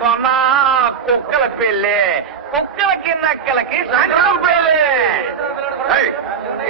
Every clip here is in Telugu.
కొన కుక్కల పెళ్ళి, కుక్కలకి నక్కలకి సంక్రం పెళ్ళి.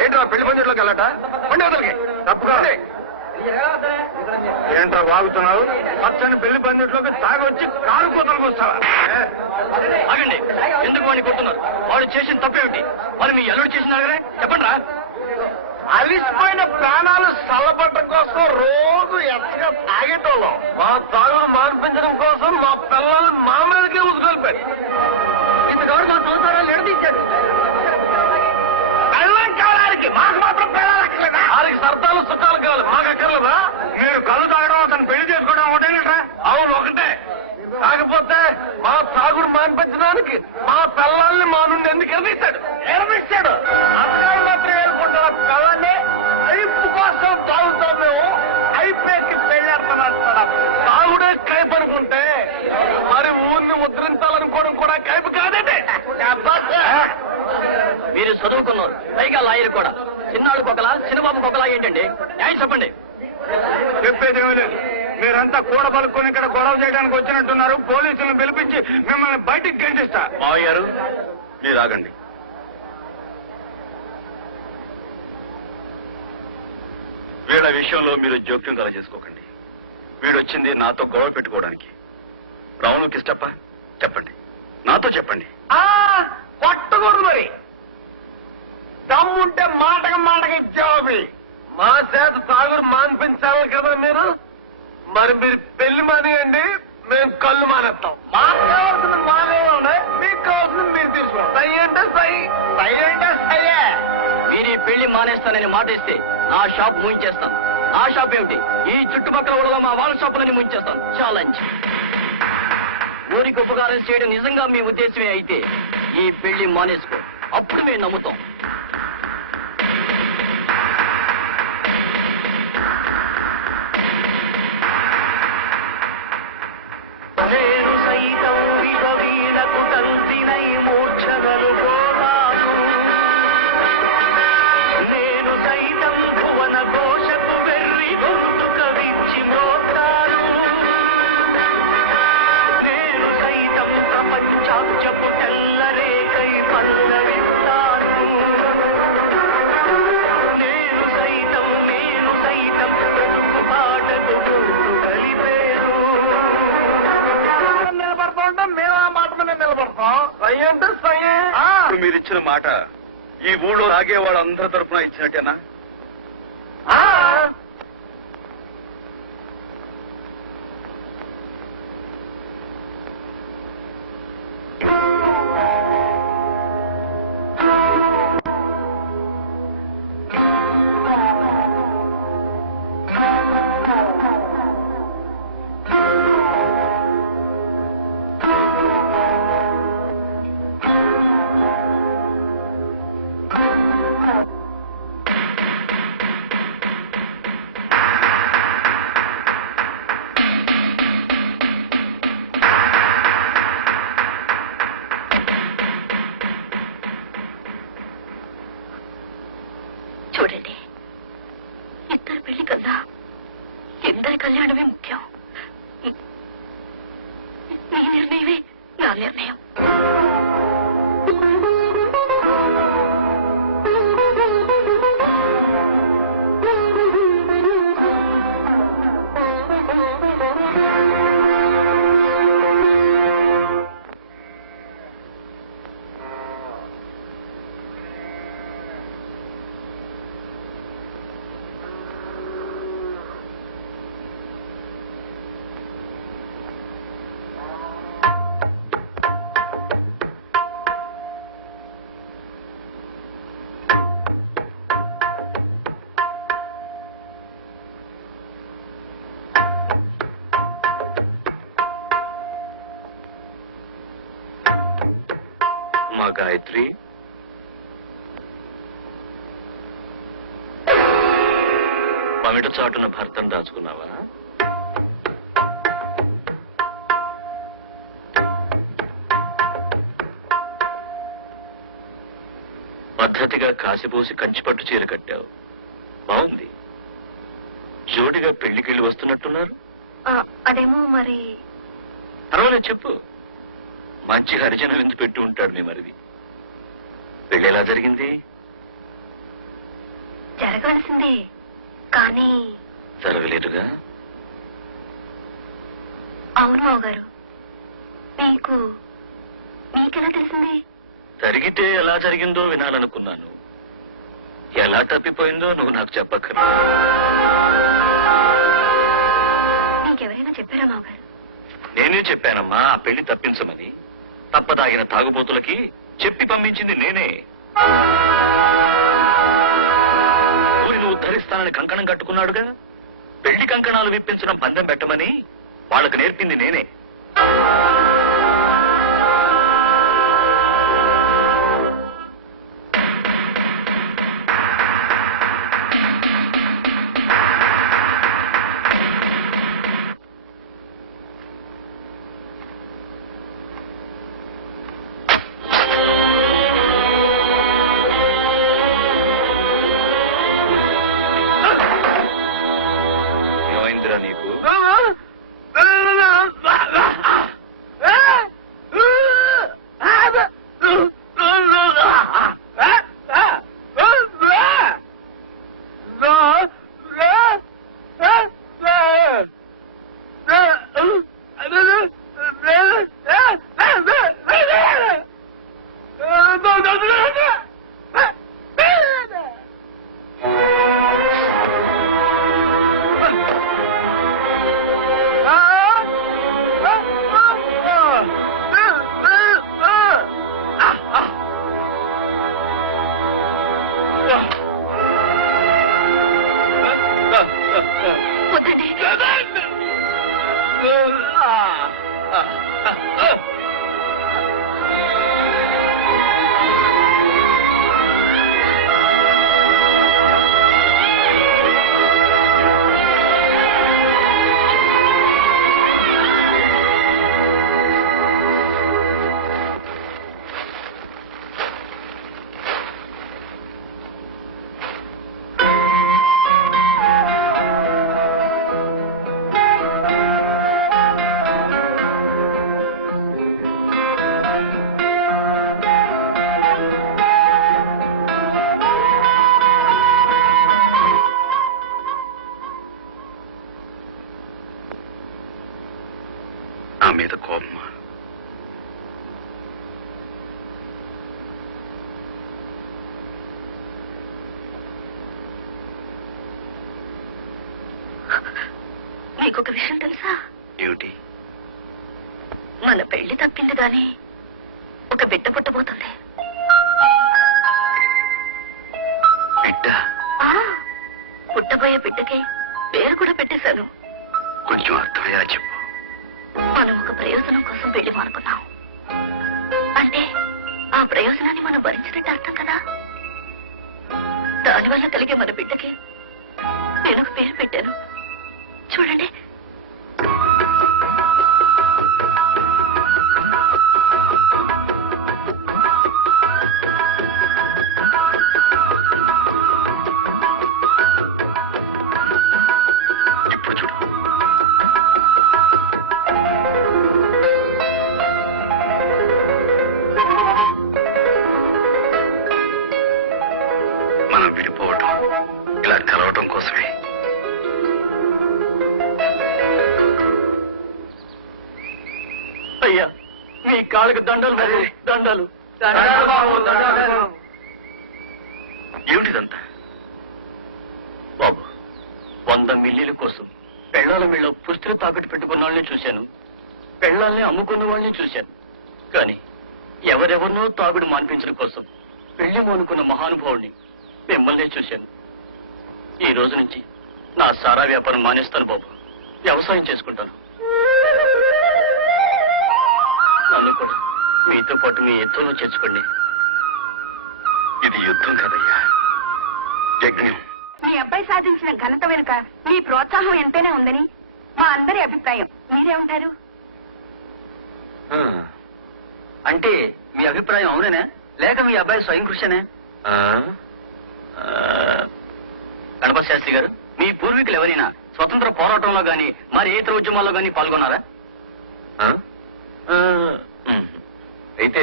ఏంట్రా పెళ్లి పందిట్లోకి వెళ్ళట? పండి వదలకి తప్పుకోండి. ఏంట్రా వాగుతున్నావు? పచ్చని పెళ్లి పందిట్లోకి తాగొచ్చి కాలు కూతలకు వస్తావా? ఆగండి, ఎందుకు వాడిని కొడుతున్నారు? వాడు చేసిన తప్పేమిటి? మరి మీ అల్లుడు చేసినారు కదా, చెప్పండి రా. అలిసిపోయిన ప్రాణాలు చల్లబట్టడం కోసం రోజు ఎత్తగా తాగేటోళ్ళం. మా తాగుడు మాన్పించడం కోసం మా పిల్లలు మా మీదకే ఉసుకొల్పాడు. ఇంతకాడు మా సంసారాలు ఎడదీశాడు. పెళ్ళం కావడానికి మాకు మాత్రం పెళ్ళాలక్కర్లేదా? వారికి సర్దాలు చుట్టాలు కావాలి, మాకు అక్కర్లేదా? నేను కళ్ళు తాగడం అతను పెళ్లి చేసుకోవడం ఒకటేనట. అవును ఒకటే. కాకపోతే మా తాగుడు మాన్పించడానికి మా పిల్లల్ని మా నుండి ఎందుకు ఎదిరిస్తాడు? నిర్మిస్తాడు. అమ్మాయి మాత్రం ఏరుకుంటున్న పిల్లల్ని ఐపు కోసం తాగుతాం మేము. ఐపేకి పెళ్ళేస్తున్నాడు. తాగుడే కైపు అనుకుంటే మరి ఊరిని ముద్రించాలనుకోవడం కూడా కైపు కాదండి. మీరు చదువుకున్నారు, పైగా లాయర్ కూడా. చిన్నాళ్ళకి ఒకలా, చిన్నబాబుకి ఒకలా ఏంటండి? న్యాయం చెప్పండి. చెప్పేది లేదు. మీరంతా కూడ పలుకొని ఇక్కడ గొడవ చేయడానికి వచ్చినట్టున్నారు. పోలీసులను పిలిపించి మిమ్మల్ని బయటికి గెంటిస్తా. మావయ్య గారు, మీరు ఆగండి. వీళ్ళ విషయంలో మీరు జోక్యం కల చేసుకోకండి. వీడొచ్చింది నాతో గొడవ పెట్టుకోవడానికి. రావును కిష్టప్ప, చెప్పండి, నాతో చెప్పండి. కొట్టకూడదు మరి. దమ్ముంటే మాటకి జవాబి. మా చేత తాగుడు మాన్పించాలి కదా మీరు. మరి మీరు పెళ్లి మానేయండి, మేము కళ్ళు మానేస్తాం. మాకు కావాల్సిన మానేయండి, మీకు కావాల్సింది మీరు తీసుకోండి. సై అంటే సై, సై అంటే సయ్యే. మీరు ఈ పెళ్లి మానేస్తానని మాట ఇస్తే ఆ షాప్ మూయించేస్తాను. ఆ షాప్ ఏమిటి, ఈ చుట్టుపక్కల ఊళ్ళో మా వాళ్ళ షాపులని మూయించేస్తాను. ఛాలెంజ్. ఊరికి ఉపకారం చేయడం నిజంగా మీ ఉద్దేశమే అయితే ఈ పెళ్లి మానేసుకో, అప్పుడు మేము నమ్ముతాం. నేను సైతం వీడకు కలిసినై మూర్ఛగలు పోతాను. నేను సైతం భువన కోశకు వెర్రి గొంతు కవించి మ్రోతాను. నేను సైతం ప్రపంచాంచపు తెల్లరేకై పల్లవిస్తాను. నేను సైతం బ్రతుకు పాటకు గొంతు కలిపేను. నిలబడుతూ మేము ఆ మాట మీద నిలబడతాం. సై అంటే సై. ఇప్పుడు మీరిచ్చిన మాట ఈ ఊళ్ళో తాగేవాడు అందరి తరఫున ఇచ్చినట్టేనా? చూడండి, ఇద్దరు పెళ్లి కన్నా ఇద్దరి కళ్యాణమే ముఖ్యం. నీ నిర్ణయమే నా నిర్ణయం. మా గాయత్రి, పమిట చాటున భర్తను దాచుకున్నావా? పద్ధతిగా కాసిపోసి కంచిపట్టు చీర కట్టావు, బాగుంది. జోడిగా పెళ్లికిళ్ళి వస్తున్నట్టున్నారు. అదేమో మరి పర్వాలేదు చెప్పు. మంచి హరిజన విందు పెట్టి ఉంటాడు మీ మరిది. పెళ్ళి ఎలా జరిగింది? జరగాల్సిందే కానీ జరగలేదుగా. అవును మావగారు. మీకెలా తెలిసింది? జరిగితే ఎలా జరిగిందో వినాలనుకున్నాను. ఎలా తప్పిపోయిందో నువ్వు నాకు చెప్పక్కర్లేదు. మీకెవరైనా చెప్పారా మావగారు? నేనే చెప్పానమ్మా ఆ పెళ్లి తప్పించమని. తప్పదాగిన తాగుబోతులకి చెప్పి పంపించింది నేనే. ఊరిని ఉద్ధరిస్తానని కంకణం కట్టుకున్నాడుగా. పెళ్లి కంకణాలు విప్పించడం పందెం పెట్టమని వాళ్ళకు నేర్పింది నేనే. ఏమైందిరా నీకు? వద్దండి. నా మీద కోపమా? మీకొక విషయం తెలుసా? ఏమిటి? మన పెళ్లి తప్పింది కానీ ఒక బిడ్డ పుట్టబోతుంది. బిడ్డ? పుట్టబోయే బిడ్డకి పేరు కూడా పెట్టేశాను. కొంచెం అర్థమయ్యేలా చెప్పు. మనం ఒక ప్రయోజనం కోసం పెళ్లి మానుకున్నాం అంటే ఆ ప్రయోజనాన్ని మనం భరించినట్టు అర్థం కదా. దానివల్ల కలిగే మన బిడ్డకి నేను ఒక పేరు పెట్టాను. చూడండి. ఇప్పుడు చూడు. మనం విడిపోవటం ఇలా కలవటం కోసమే. అయ్యా మీ కాళ్ళకి దండలు బాబు, దండలు. ఏమిటిదంతా? బాబు 100 మిల్లీల కోసం పెళ్లాల మిళ్ళ పుస్తలు తాకట్టు పెట్టుకున్న వాళ్ళని చూశాను. పెళ్లాల్ని అమ్ముకున్న వాళ్ళని చూశాను. కానీ ఎవరెవరినో తాగుడు మాన్పించడం కోసం పెళ్లి మోనుకున్న మహానుభావుడిని మిమ్మల్నే చూశాను. ఈ రోజు నుంచి నా సారా వ్యాపారం మానేస్తాను బాబు. వ్యవసాయం చేసుకుంటాను. నన్ను కూడా మీతో పాటు మీ యుద్ధంలో చేర్చుకోండి. ఇది యుద్ధం కదయ్యా, యజ్ఞం. మీ అబ్బాయి సాధించిన ఘనత వెనుక మీ ప్రోత్సాహం ఎంతైనా ఉందని మా అందరి అభిప్రాయం. మీరేమంటారు? అంటే మీ అభిప్రాయం అవునేనా లేక మీ అబ్బాయి స్వయం కృషినే? గణపతి శాస్త్రి గారు, మీ పూర్వీకులు ఎవరైనా స్వతంత్ర పోరాటంలో గాని మరి ఇతర ఉద్యమాల్లో గాని పాల్గొన్నారా? అయితే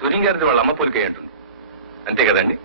సూర్యం గారిది వాళ్ళ అమ్మ పోలికే అంటుంది అంతే కదండి?